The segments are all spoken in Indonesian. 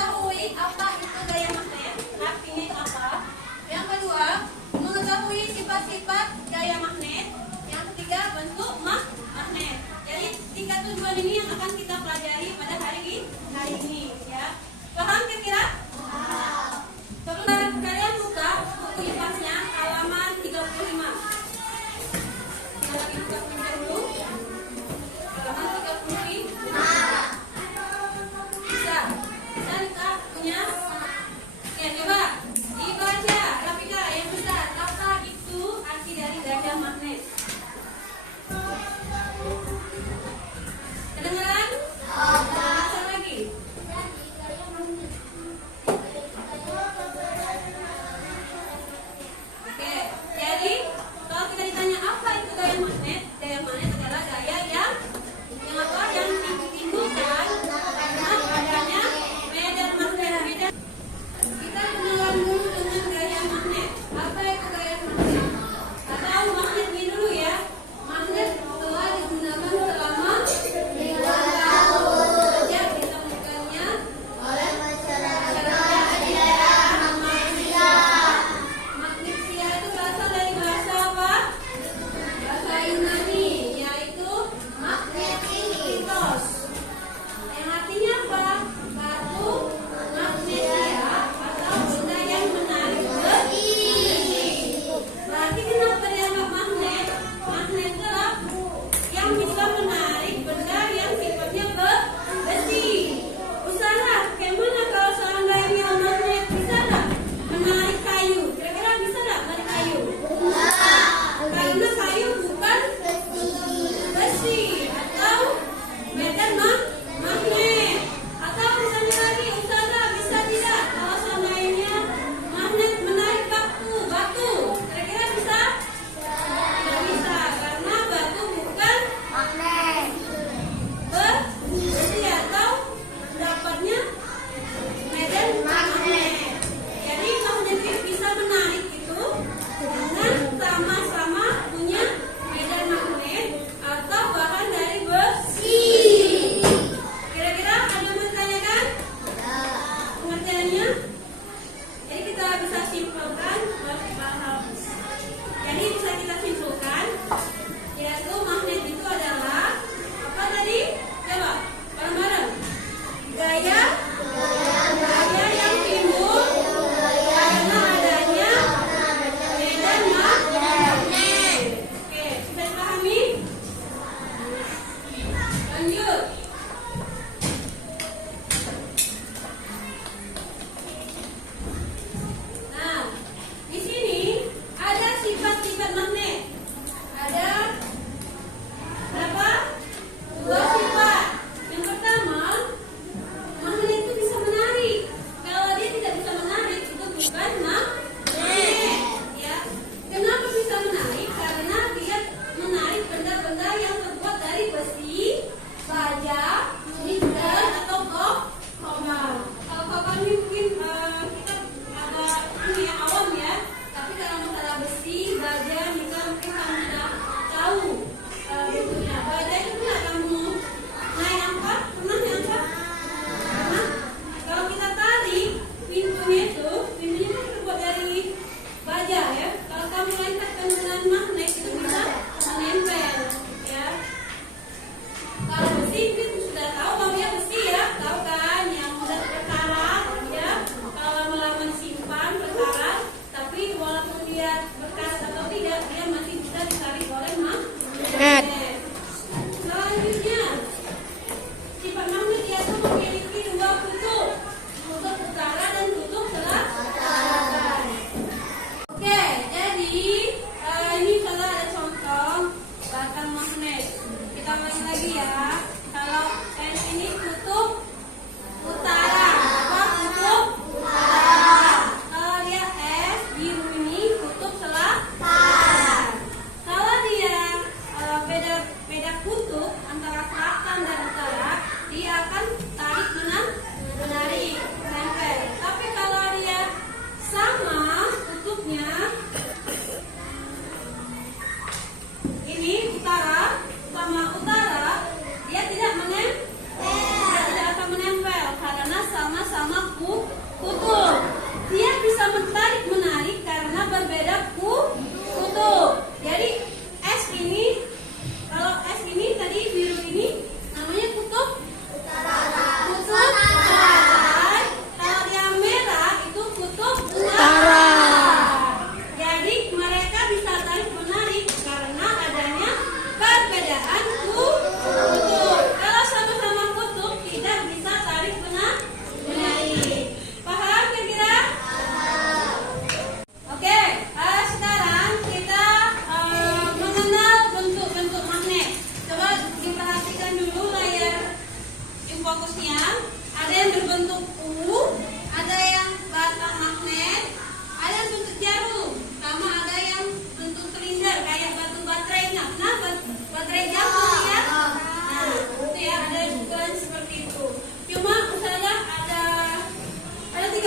mengetahui apa itu gaya magnet, artinya itu apa. Yang kedua, mengetahui sifat-sifat gaya magnet. Yang ketiga, bentuk magnet. Jadi 3 tujuan ini yang akan kita pelajari pada hari ini, ya. Paham kira-kira? Coba kalian buka buku IPAS-nya halaman 35. Kita lagi buka dulu. Halaman 35. Bisa kita punya. Oke, coba dibaca grafika yang besar. Apa itu arti dari gaya magnet? Kedengeran? Baca lagi. Oke, jadi kalau kita ditanya apa itu gaya magnet, gaya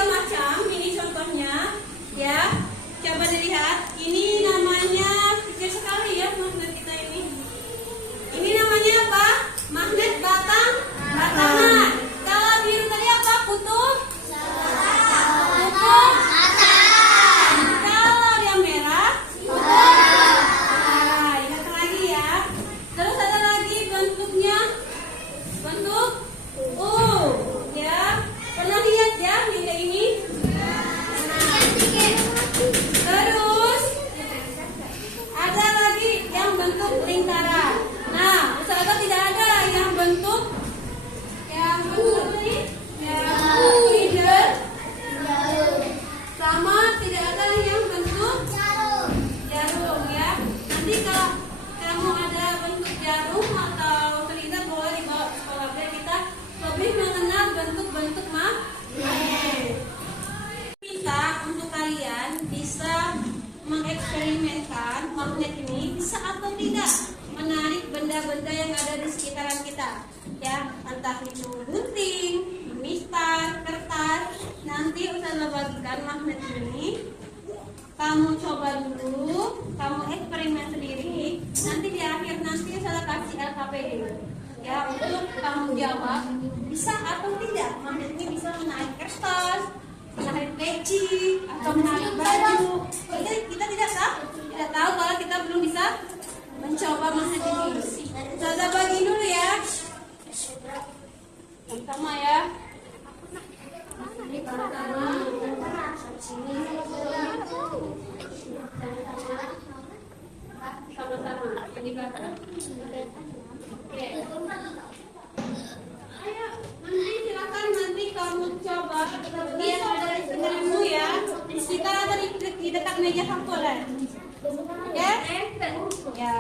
tiga macam. Ini contohnya, ya. Coba dilihat. Ini namanya kecil sekali ya magnet kita ini. Ini namanya apa? Magnet batangan. Kalau biru tadi apa? Kutub. Kutub. Kalau yang merah. Nah, ingat lagi ya. Terus ada lagi bentuknya. Bentuk U, ya. Pernah lihat ya yang kayak ini? Terus ada lagi yang bentuk lingkaran. Nah, usahakan tidak ada yang bentuk apa ini? Yang leader. Sama tidak ada yang bentuk jarum ya. Nanti kalau kamu ada bentuk jarum atau silinder boleh dibawa ke sekolah biar kita lebih mengenal bentuk-bentuk magnet. Minta untuk kalian bisa mengeksperimenkan magnet ini bisa atau tidak menarik benda-benda yang ada di sekitaran kita, ya, entah itu gunting, mistar, kertas. Nanti Ustazah bagikan magnet ini. Kamu coba dulu, kamu eksperimen sendiri. Nanti di akhir nanti Ustazah kasih LKPD, ya, untuk kamu jawab bisa atau tidak magnet ini bisa menarik kertas, menarik peci, atau menarik baju. Kita tidak tahu kalau kita belum bisa mencoba magnet ini. Ustazah bagi dulu ya. Sama ya. Ini pertama. Sama-sama. Ini belakang. Oke. Ayo, nanti silakan nanti kamu coba. Lihat ada di sekelilingmu ya. Kita ada di dekat meja sampul. Ya? Ya.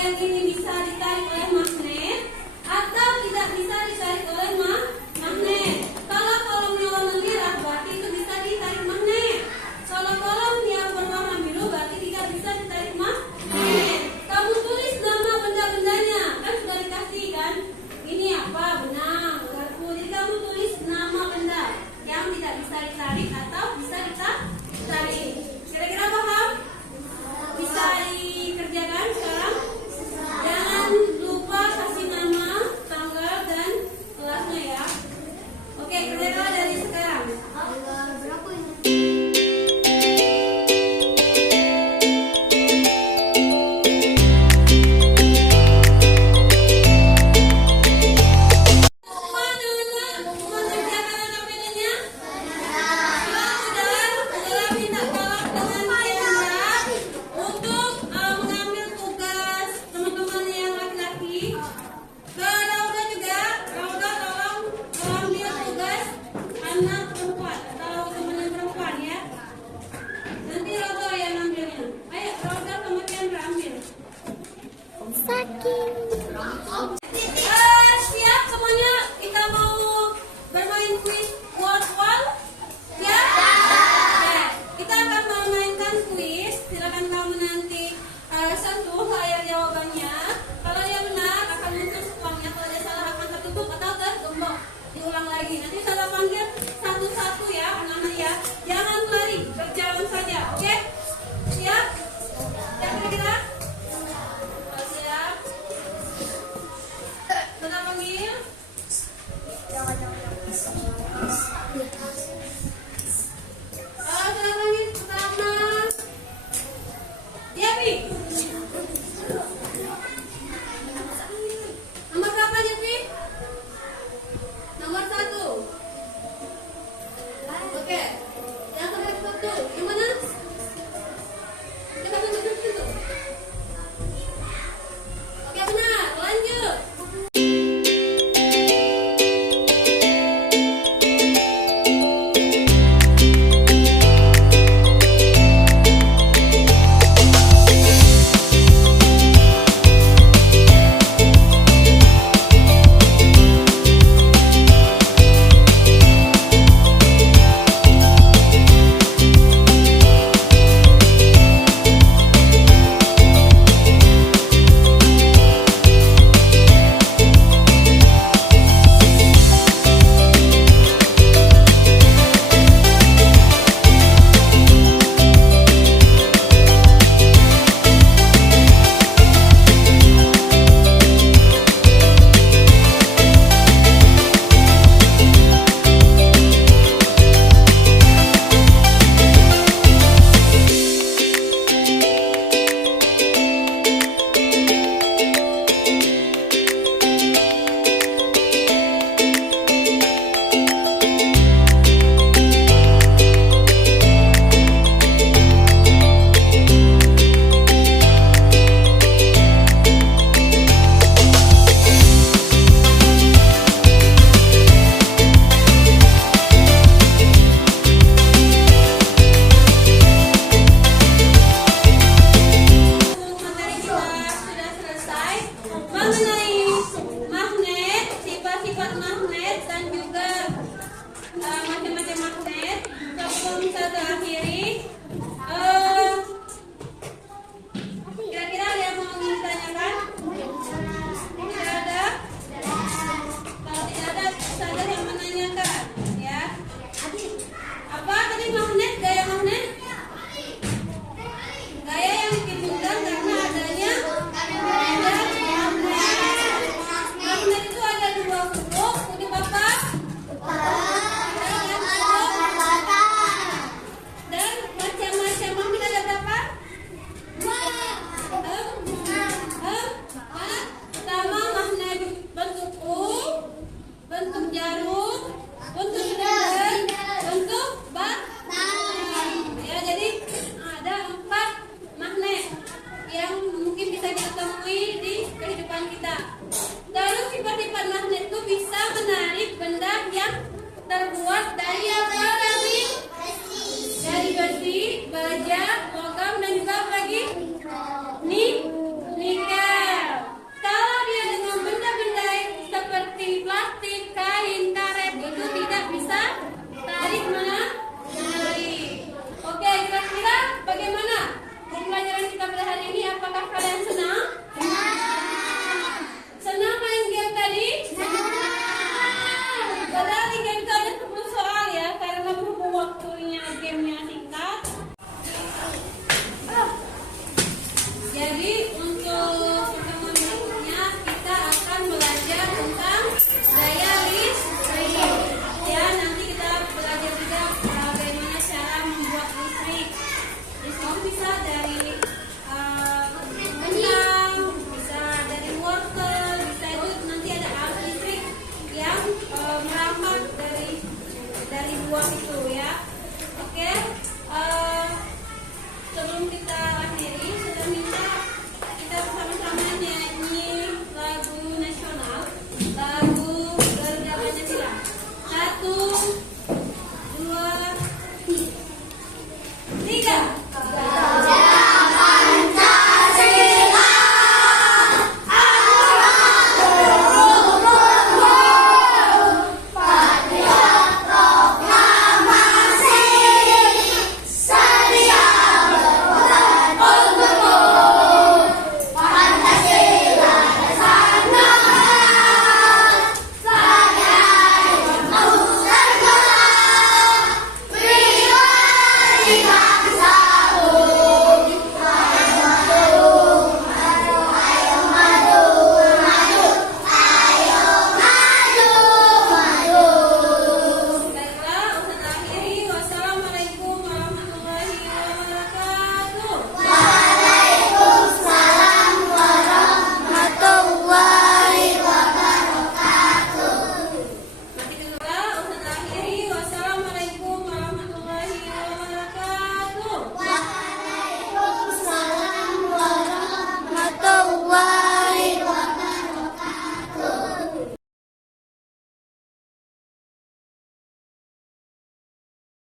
yang ini bisa ditarik oleh magnet atau tidak bisa ditarik oleh magnet. Kalau kolomnya warna merah berarti itu bisa ditarik magnet. Kalau kolom yang berwarna biru berarti tidak bisa ditarik magnet. Kamu tulis nama benda-bendanya, kan sudah dikasih kan? Ini apa? Benang, garpu. Jadi kamu tulis nama benda yang tidak bisa ditarik atau bisa ditarik. Kira-kira paham? Bisa dikerjakan sekarang? bisa dari kentang, bisa dari wortel, bisa itu nanti ada arus listrik yang merambat dari buah itu ya. Oke, sebelum kita